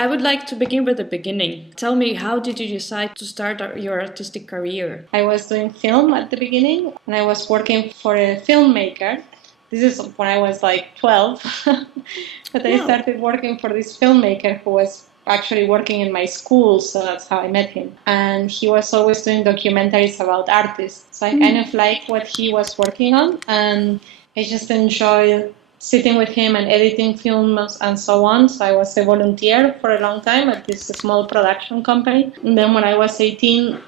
I would like to begin with the beginning. Tell me, how did you decide to start your artistic career? I was doing film at the beginning, and I was working for a filmmaker. This is when I was like 12. But I started working for this filmmaker who was actually working in my school, so that's how I met him. And he was always doing documentaries about artists. So I kind of liked what he was working on, and I just enjoyed sitting with him and editing films and so on. So I was a volunteer for a long time at this small production company. And then when I was 18,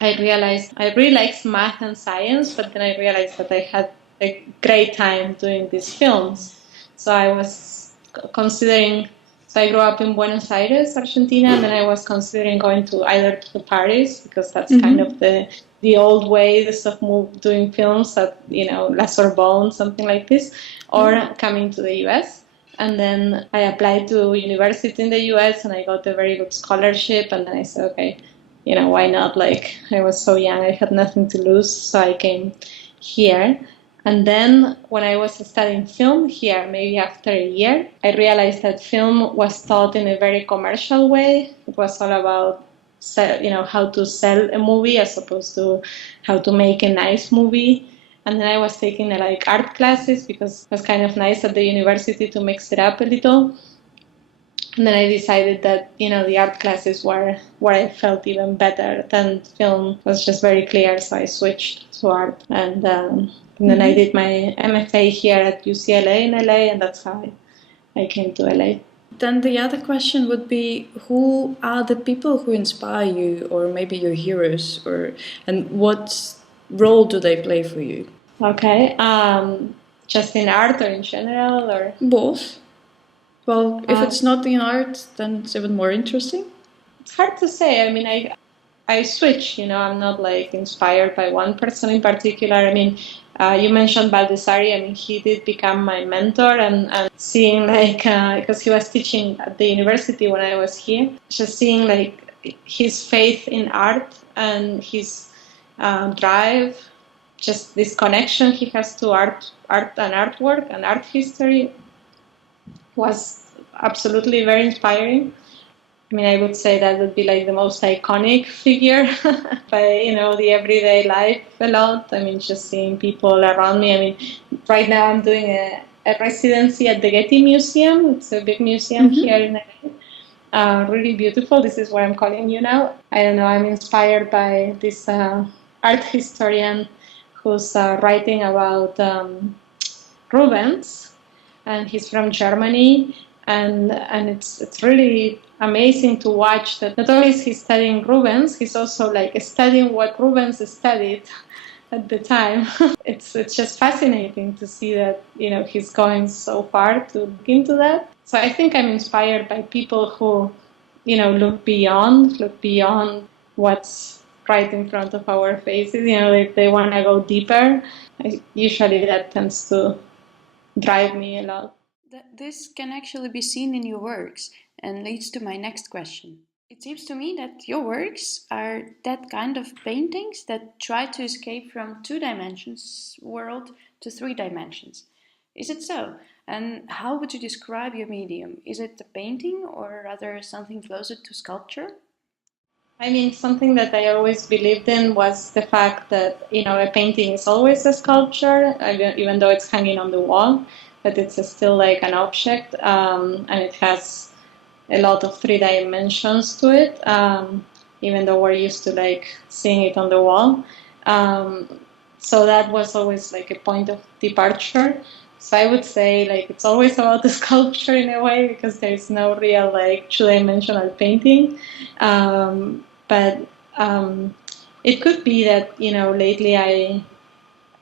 I realized I really liked math and science, but then I realized that I had a great time doing these films. So I was considering, so I grew up in Buenos Aires, Argentina, and then I was considering going to either to Paris, because that's kind of the old ways of doing films at, La Sorbonne, something like this, or coming to the US. And then I applied to university in the US and I got a very good scholarship. And then I said, okay, why not? Like, I was so young, I had nothing to lose. So I came here. And then when I was studying film here, maybe after a year, I realized that film was taught in a very commercial way. It was all about, how to sell a movie as opposed to how to make a nice movie. And then I was taking art classes because it was kind of nice at the university to mix it up a little. And then I decided that, the art classes were where I felt even better than film. It was just very clear, so I switched to art. And then I did my MFA here at UCLA in LA, and that's how I came to LA. Then the other question would be, who are the people who inspire you, or maybe your heroes, and what role do they play for you? Okay, just in art or in general, or both? Well, if it's not in art, then it's even more interesting. It's hard to say. I mean, I switch. I'm not inspired by one person in particular. I mean, you mentioned Baldessari. I mean, he did become my mentor, and seeing because he was teaching at the university when I was here, just seeing his faith in art and his drive, just this connection he has to art and artwork and art history was absolutely very inspiring. I mean, I would say that would be the most iconic figure by, the everyday life a lot. I mean, just seeing people around me. I mean, right now I'm doing a residency at the Getty Museum. It's a big museum here in LA. Really beautiful. This is where I'm calling you now. I don't know, I'm inspired by this art historian who's writing about Rubens. And he's from Germany, and it's really amazing to watch that not only is he studying Rubens, he's also studying what Rubens studied at the time. It's just fascinating to see that he's going so far to look into that. So I think I'm inspired by people who look beyond what's right in front of our faces. They want to go deeper. Usually that tends to drive me a lot. This can actually be seen in your works and leads to my next question. It seems to me that your works are that kind of paintings that try to escape from 2 dimensions world to 3 dimensions. Is it so? And how would you describe your medium? Is it a painting or rather something closer to sculpture? I mean, something that I always believed in was the fact that, a painting is always a sculpture, even though it's hanging on the wall, but it's still an object, and it has a lot of 3 dimensions to it, even though we're used to seeing it on the wall. So that was always a point of departure. So I would say it's always about the sculpture in a way, because there's no real 2-dimensional painting. But it could be that lately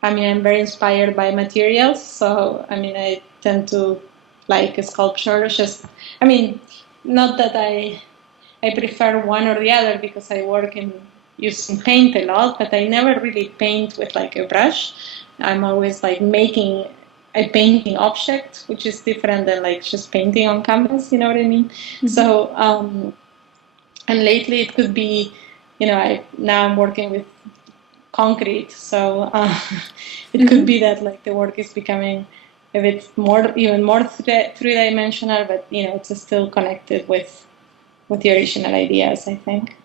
I'm very inspired by materials. So I tend to like a sculpture. Not that I prefer one or the other, because I work in using paint a lot, but I never really paint with a brush. I'm always making a painting object, which is different than just painting on canvas, you know what I mean? Mm-hmm. So, and lately it could be, now I'm working with concrete, so it could be that the work is becoming a bit even more 3-dimensional, but it's still connected with with the original ideas, I think.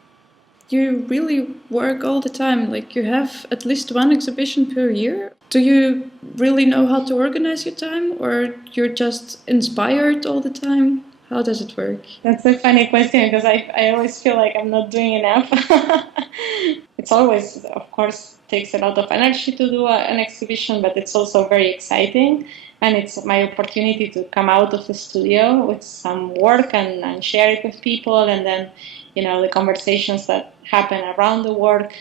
You really work all the time, like you have at least one exhibition per year. Do you really know how to organize your time, or you're just inspired all the time? How does it work? That's a funny question because I always feel like I'm not doing enough. It's always, of course, takes a lot of energy to do an exhibition, but it's also very exciting. And it's my opportunity to come out of the studio with some work and share it with people. And then, the conversations that happen around the work,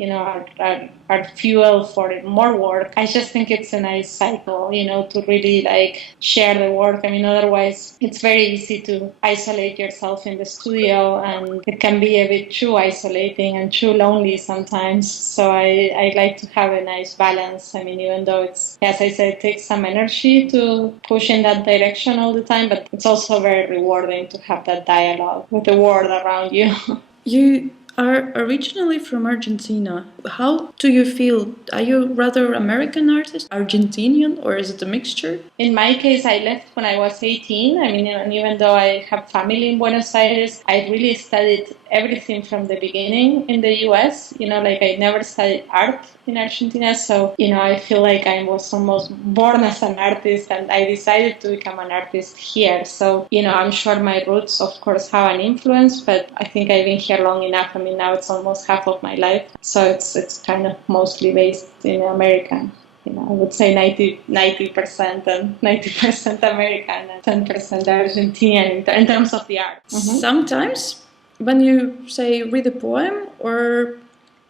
are fuel for more work. I just think it's a nice cycle, to really like share the work. I mean, otherwise it's very easy to isolate yourself in the studio, and it can be a bit too isolating and too lonely sometimes. So I like to have a nice balance. I mean, even though it's, as I said, it takes some energy to push in that direction all the time, but it's also very rewarding to have that dialogue with the world around you. You are originally from Argentina. How do you feel? Are you rather American artist, Argentinian, or is it a mixture? In my case, I left when I was 18. I mean, and even though I have family in Buenos Aires, I really studied everything from the beginning in the US. Like I never studied art in Argentina. So, I feel like I was almost born as an artist, and I decided to become an artist here. So, I'm sure my roots, of course, have an influence, but I think I've been here long enough. I mean, now it's almost half of my life. So it's kind of mostly based in America. I would say 90% and 90% American and 10% Argentinian in terms of the art. Mm-hmm. Sometimes when you say read a poem or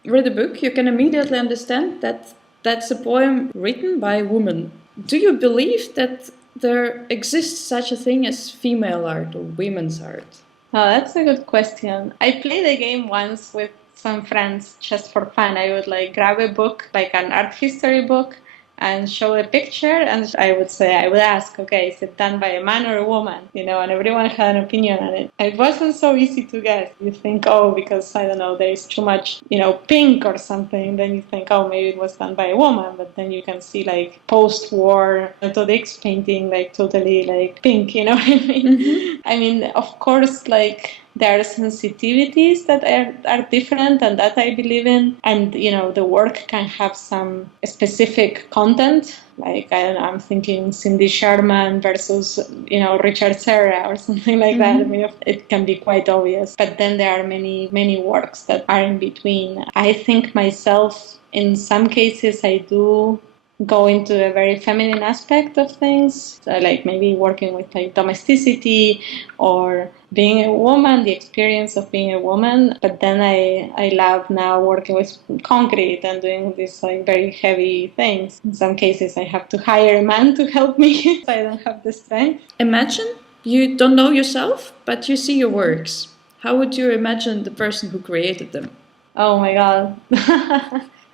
read a book, you can immediately understand that that's a poem written by a woman. Do you believe that there exists such a thing as female art or women's art? Oh, that's a good question. I played a game once with some friends just for fun. I would like grab a book, like an art history book, and show a picture, and I would ask, okay, is it done by a man or a woman? And everyone had an opinion on it. It wasn't so easy to guess. You think, because I don't know, there is too much, pink or something, then you think, maybe it was done by a woman, but then you can see like post-war Todix painting, like totally like pink, you know what I mean? Mm-hmm. I mean, of course, like there are sensitivities that are different, and that I believe in. And, the work can have some specific content. Like, I don't know, I'm thinking Cindy Sherman versus, Richard Serra or something like that. I mean, it can be quite obvious. But then there are many, many works that are in between. I think myself, in some cases, I do go into a very feminine aspect of things, like maybe working with like domesticity or being a woman, the experience of being a woman. But then I love now working with concrete and doing these like very heavy things. In some cases I have to hire a man to help me if I don't have the strength. Imagine you don't know yourself, but you see your works. How would you imagine the person who created them? Oh my God.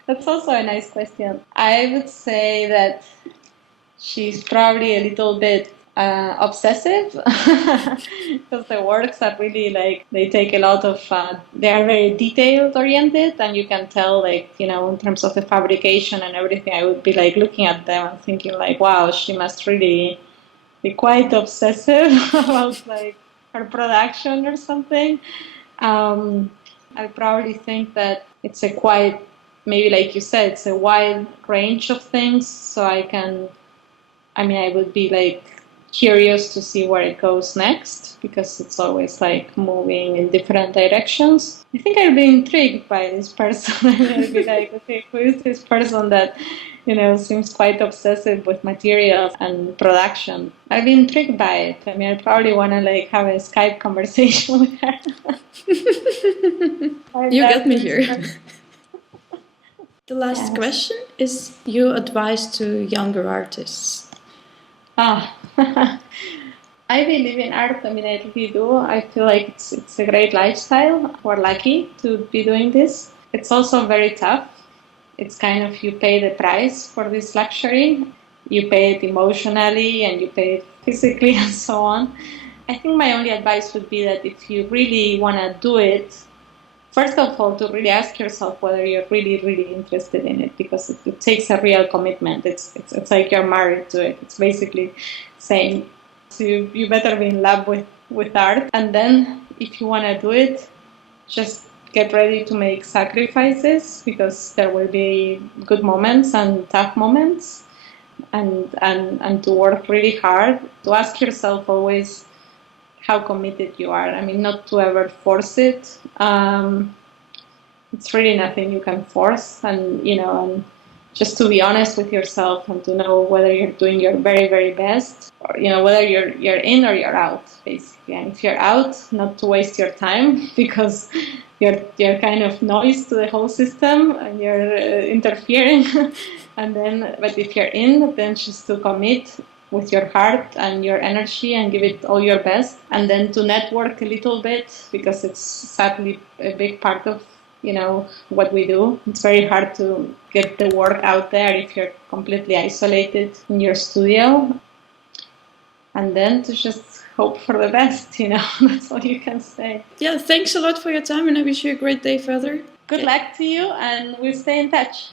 That's also a nice question. I would say that she's probably a little bit obsessive because the works are really like, they take a lot of, they are very detailed oriented, and you can tell like, in terms of the fabrication and everything, I would be like looking at them and thinking like, wow, she must really be quite obsessive about like her production or something. I probably think that it's a quite, maybe like you said, it's a wide range of things. So I would be like curious to see where it goes next, because it's always like moving in different directions. I think I'd be intrigued by this person. I'd be like, okay, who is this person that, seems quite obsessive with materials and production? I'd be intrigued by it. I mean, I probably want to like have a Skype conversation with her. You got me here. The last question is your advice to younger artists. I believe in art. I mean, I really do. I feel like it's a great lifestyle. We're lucky to be doing this. It's also very tough. It's kind of, you pay the price for this luxury. You pay it emotionally and you pay it physically and so on. I think my only advice would be that if you really want to do it, first of all, to really ask yourself whether you're really, really interested in it, because it takes a real commitment. It's like you're married to it. It's basically saying, so you better be in love with art. And then, if you want to do it, just get ready to make sacrifices, because there will be good moments and tough moments, and to work really hard, to ask yourself always how committed you are. I mean, not to ever force it. It's really nothing you can force, and and just to be honest with yourself and to know whether you're doing your very, very best, or whether you're in or you're out, basically. And if you're out, not to waste your time because you're kind of noise to the whole system and you're interfering. But if you're in, then just to commit with your heart and your energy and give it all your best, and then to network a little bit, because it's sadly a big part of what we do. It's very hard to get the work out there if you're completely isolated in your studio. And then to just hope for the best, that's all you can say. Yeah, thanks a lot for your time, and I wish you a great day further. Good luck to you, and we'll stay in touch.